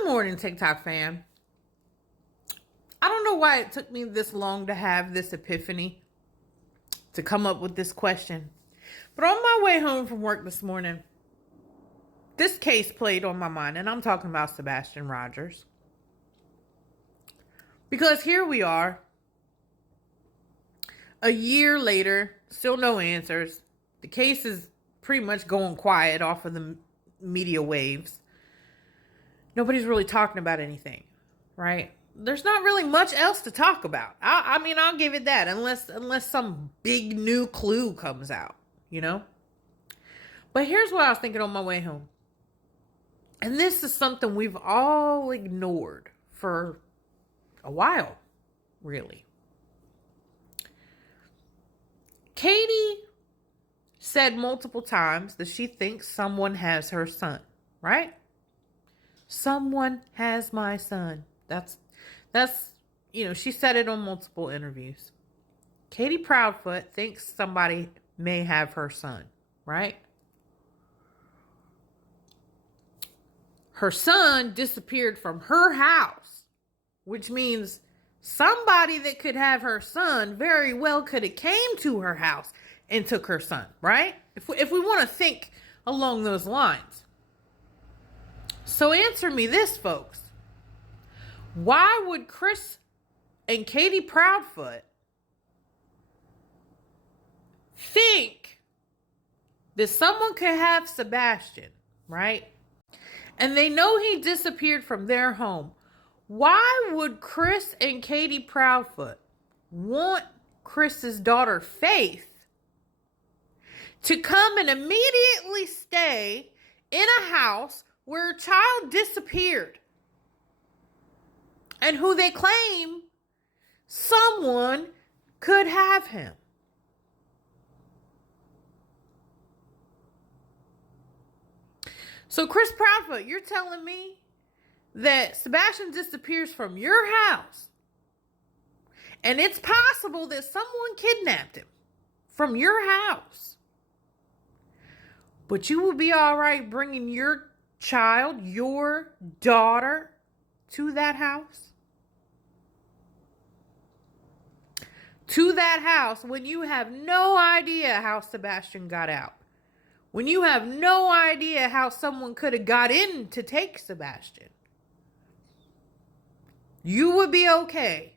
Good morning, TikTok fam. I don't know why it took me this long to have this epiphany to come up with this question. But on my way home from work this morning, this case played on my mind, and I'm talking about Sebastian Rogers. Because here we are, a year later, still no answers. The case is pretty much going quiet off of the media waves. Nobody's really talking about anything, right? There's not really much else to talk about. I mean, I'll give it that, unless some big new clue comes out, you know? But here's what I was thinking on my way home. And this is something we've all ignored for a while, really. Katie said multiple times that she thinks someone has her son, right? Someone has my son. That's she said it on multiple interviews. Katie Proudfoot thinks somebody may have her son, right? Her son disappeared from her house, which means somebody that could have her son very well could have came to her house and took her son, right? If we want to think along those lines. So answer me this, folks. Why would Chris and Katie Proudfoot think that someone could have Sebastian, right? And they know he disappeared from their home. Why would Chris and Katie Proudfoot want Chris's daughter Faith to come and immediately stay in a house where a child disappeared and who they claim someone could have him? So Chris Proudfoot, you're telling me that Sebastian disappears from your house and it's possible that someone kidnapped him from your house, but you would be all right bringing your child, your daughter, to that house? To that house when you have no idea how Sebastian got out. When you have no idea how someone could have got in to take Sebastian. You would be okay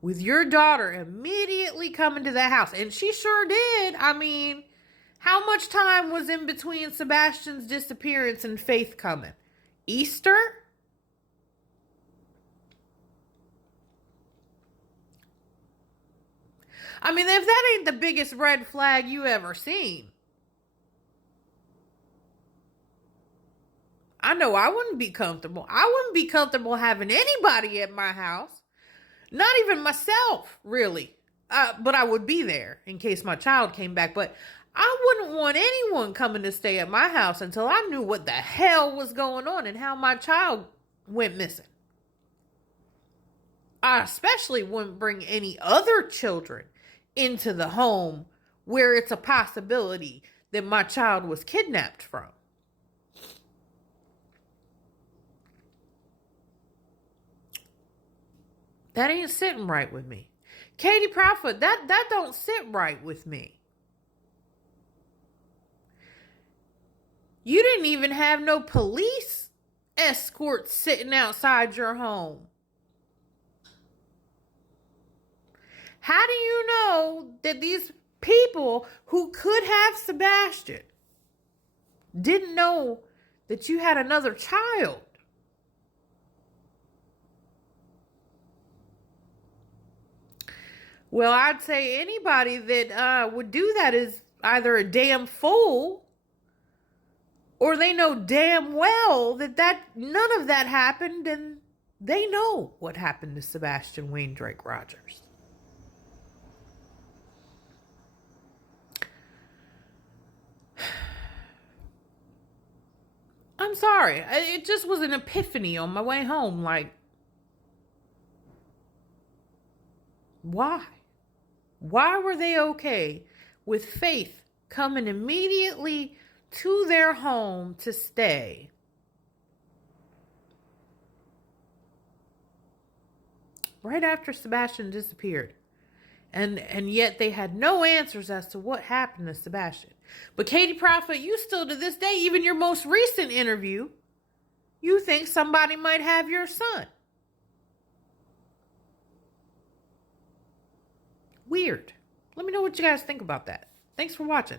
with your daughter immediately coming to that house. And she sure did. I mean, how much time was in between Sebastian's disappearance and Faith coming? Easter? I mean, if that ain't the biggest red flag you ever seen. I know I wouldn't be comfortable. I wouldn't be comfortable having anybody at my house. Not even myself, really. But I would be there in case my child came back. But I wouldn't want anyone coming to stay at my house until I knew what the hell was going on and how my child went missing. I especially wouldn't bring any other children into the home where it's a possibility that my child was kidnapped from. That ain't sitting right with me. Katie Proudfoot, that don't sit right with me. You didn't even have no police escort sitting outside your home. How do you know that these people who could have Sebastian didn't know that you had another child? Well, I'd say anybody that would do that is either a damn fool or they know damn well that none of that happened and they know what happened to Sebastian Wayne Drake Rogers. I'm sorry. It just was an epiphany on my way home. Like, why? Why were they okay with Faith coming immediately to their home to stay right after Sebastian disappeared. And yet they had no answers as to what happened to Sebastian. But Katie Prophet, you still to this day, even your most recent interview, you think somebody might have your son. Weird. Let me know what you guys think about that. Thanks for watching.